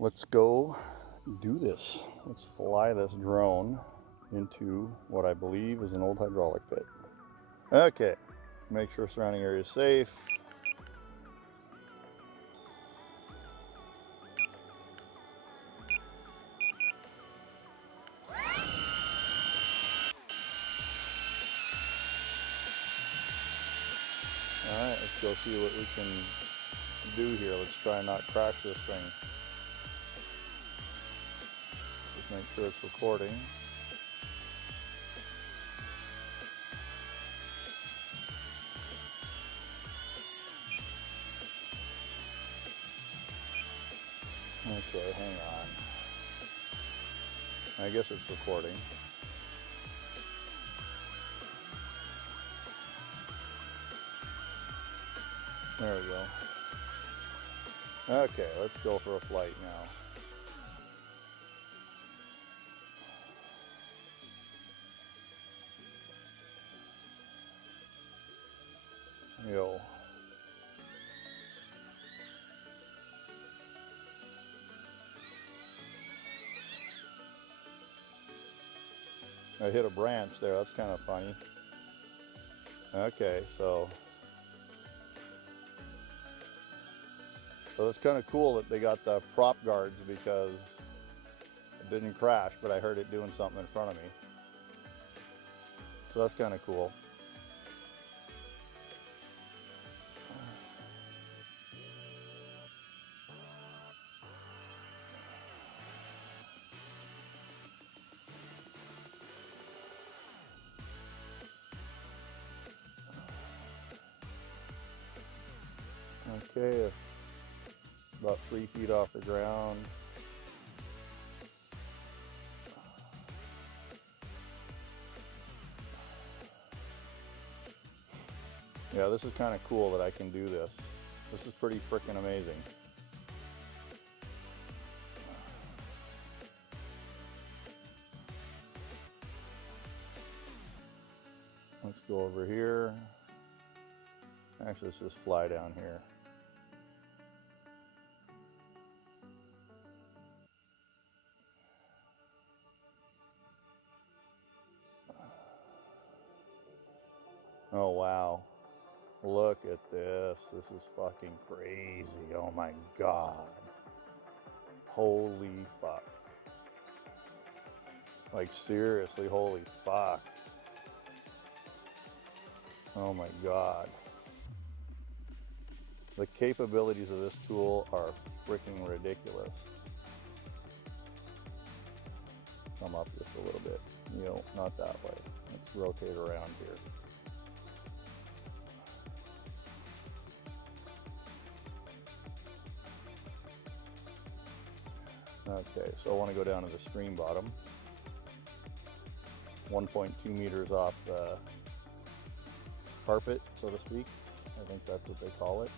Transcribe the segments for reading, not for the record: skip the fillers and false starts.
let's go do this. Let's fly this drone into what I believe is an old hydraulic pit. Okay, make sure surrounding area is safe. All right, let's go see what we can do here. Let's try and not crash this thing. Just make sure it's recording. Okay, hang on. I guess it's recording. There we go. Okay, let's go for a flight now. Yo. I hit a branch there, that's kind of funny. Okay, so it's kind of cool that they got the prop guards because it didn't crash, but I heard it doing something in front of me. So that's kind of cool. Okay, about 3 feet off the ground. Yeah, this is kind of cool that I can do this. This is pretty freaking amazing. Let's go over here. Actually, let's just fly down here. Oh, wow. Look at this. This is fucking crazy. Oh my God. Holy fuck. Like seriously, holy fuck. Oh my God. The capabilities of this tool are freaking ridiculous. Come up just a little bit. You know, not that way. Let's rotate around here. Okay, so I want to go down to the stream bottom. 1.2 meters off the carpet, so to speak. I think that's what they call it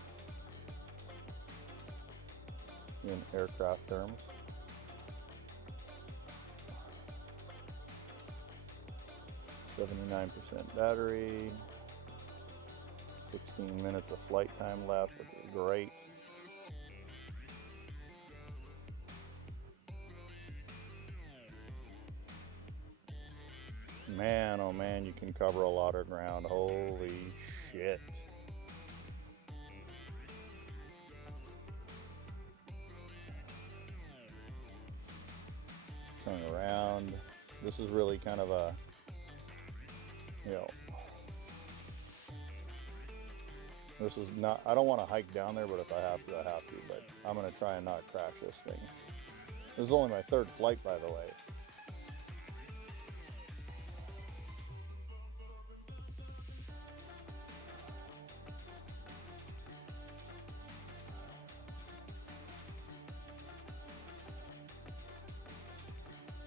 in aircraft terms. %, battery, 16 minutes of flight time left, which is great. Man, oh man, you can cover a lot of ground. Holy shit. Turn around. This is really kind of a, you know, this is not, I don't want to hike down there, but if I have to, I have to. But I'm going to try and not crash this thing. This is only my 3rd flight, by the way.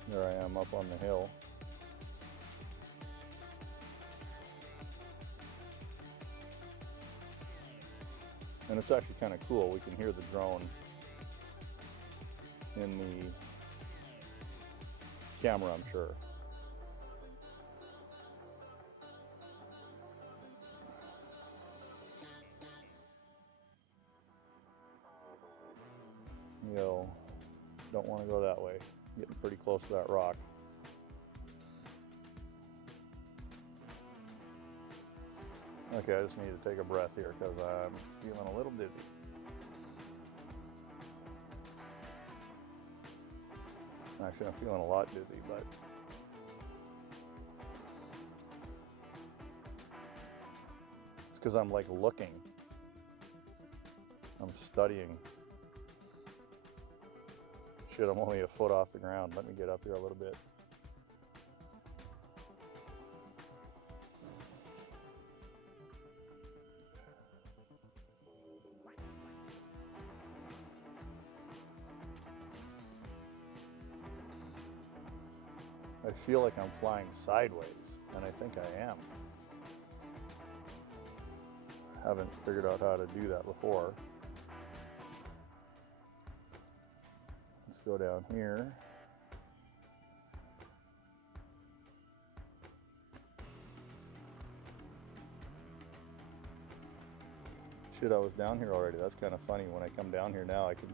There I am up on the hill. And it's actually kind of cool. We can hear the drone in the camera, I'm sure. Yo. don't want to go that way. Getting pretty close to that rock. Okay, I just need to take a breath here because I'm feeling a little dizzy. Actually, I'm feeling a lot dizzy, but it's because I'm like looking. I'm studying. Shit, I'm only a foot off the ground. Let me get up here a little bit. I feel like I'm flying sideways, and I think I am. Haven't figured out how to do that before. Let's go down here. Shit, I was down here already. That's kind of funny. When I come down here now, I can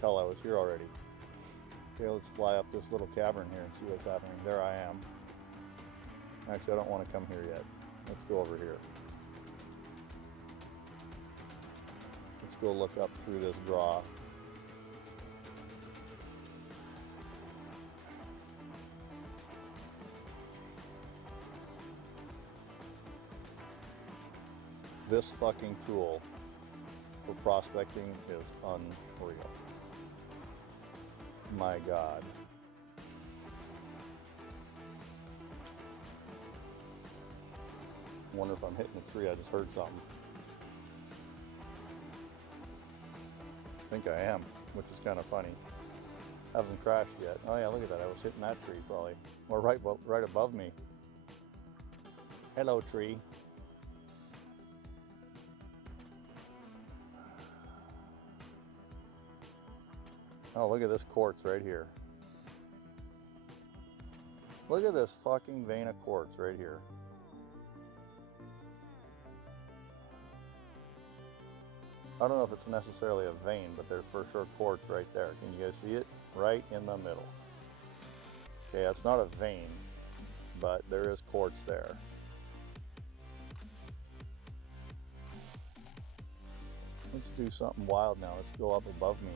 tell I was here already. Okay, let's fly up this little cavern here and see what's happening. There I am. Actually, I don't want to come here yet. Let's go over here. Let's go look up through this draw. This fucking tool for prospecting is unreal. My God. I wonder if I'm hitting a tree. I just heard something. I think I am, which is kind of funny. Hasn't crashed yet. Oh yeah, look at that. I was hitting that tree probably. Or right above me. Hello, tree. Oh, look at this quartz right here. Look at this fucking vein of quartz right here. I don't know if it's necessarily a vein, but there's for sure quartz right there. Can you guys see it? Right in the middle. Okay, it's not a vein, but there is quartz there. Let's do something wild now. Let's go up above me.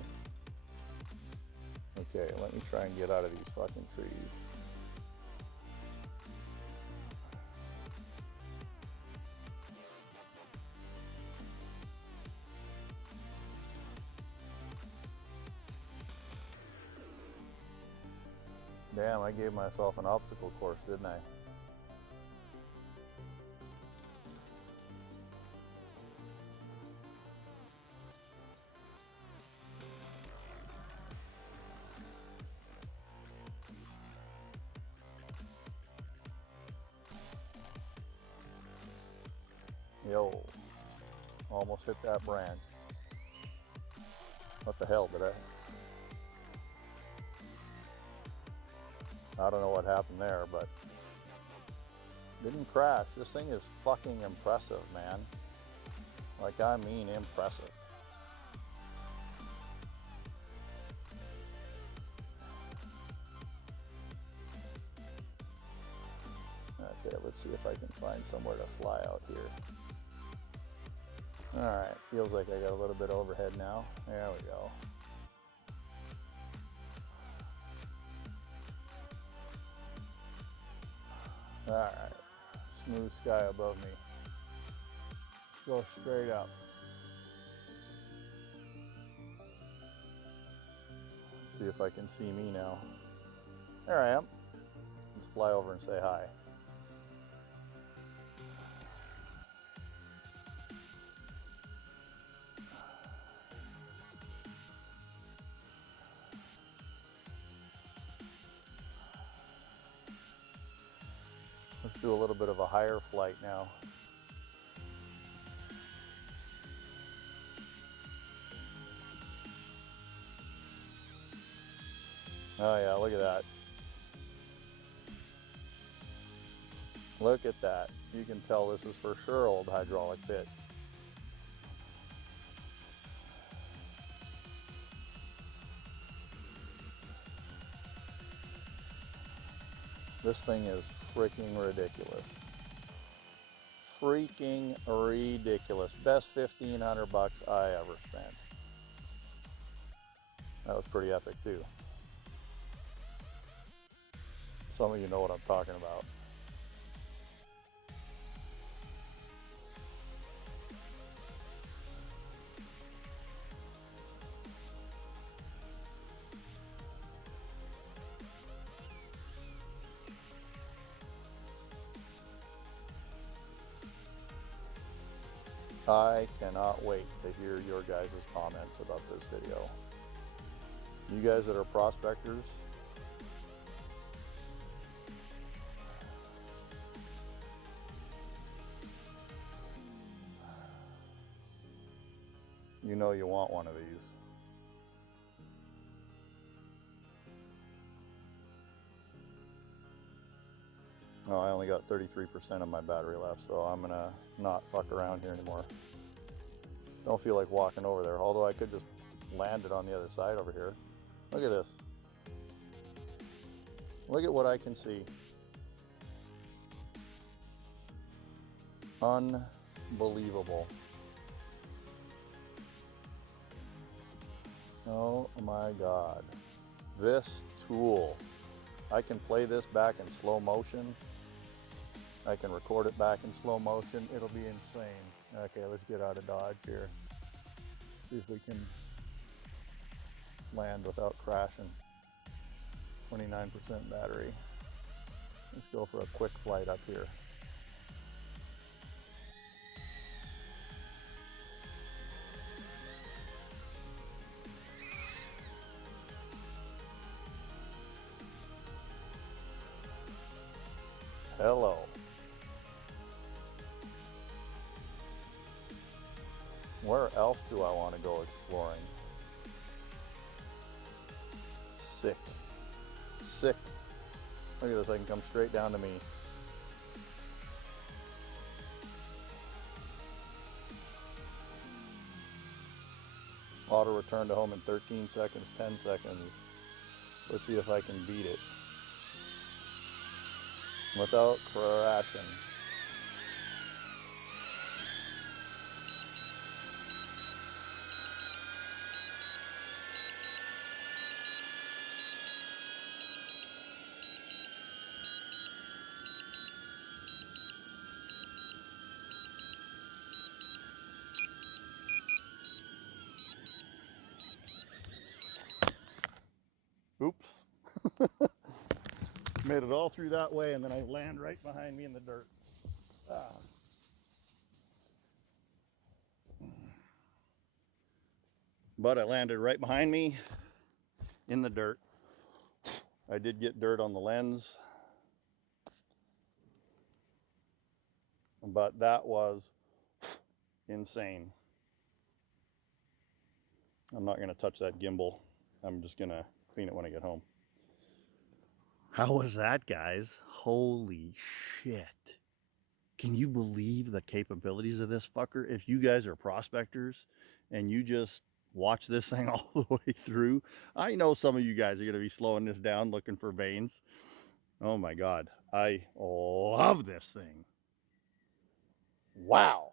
Okay, let me try and get out of these fucking trees. Damn, I gave myself an obstacle course, didn't I? Yo, almost hit that branch. What the hell did I don't know what happened there, but didn't crash. This thing is fucking impressive, man. Like, I mean impressive. Okay, let's see if I can find somewhere to fly out here. Alright, feels like I got a little bit overhead now. There we go. Alright, smooth sky above me. Go straight up. See if I can see me now. There I am. Let's fly over and say hi. Let's do a little bit of a higher flight now. Oh yeah, look at that. Look at that. You can tell this is for sure old hydraulic pit. This thing is freaking ridiculous. Freaking ridiculous. Best 1,500 bucks I ever spent. That was pretty epic too. Some of you know what I'm talking about. I cannot wait to hear your guys' comments about this video. You guys that are prospectors, you know you want one of these. Oh, I only got 33% of my battery left, so I'm gonna not fuck around here anymore. Don't feel like walking over there, although I could just land it on the other side over here. Look at this. Look at what I can see. Unbelievable. Oh my God. This tool. I can play this back in slow motion. I can record it back in slow motion. It'll be insane. Okay, let's get out of Dodge here. See if we can land without crashing. 29% battery. Let's go for a quick flight up here. Hello. Where else do I want to go exploring? Sick. Sick. Look at this, I can come straight down to me. Auto return to home in 13 seconds, 10 seconds. Let's see if I can beat it without crashing. Oops. Made it all through that way and then I land right behind me in the dirt. Ah. But I landed right behind me in the dirt. I did get dirt on the lens, but that was insane. I'm not gonna touch that gimbal. I'm just gonna clean it when I get home. How was that, guys? Holy shit. Can you believe the capabilities of this fucker? If you guys are prospectors and you just watch this thing all the way through, I know some of you guys are gonna be slowing this down looking for veins. Oh my God, I love this thing. Wow.